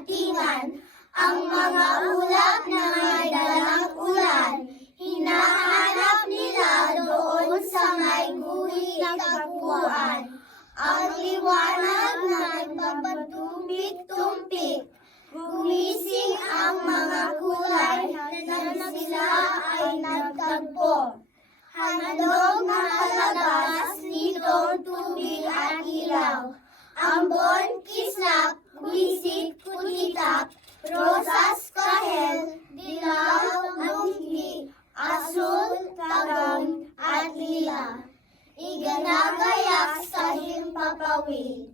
nagsidatingan ang mga ulap na may dalang ulan. Hinahanap nila doon sa may guhit ng tagpuan. Ang liwanag na nagpapatumpik-tumpik. Gumising ang mga kulay na sila ay nagtagpo. Handog na palabas nitong tubig at ilaw. Ambon, kislap, buried.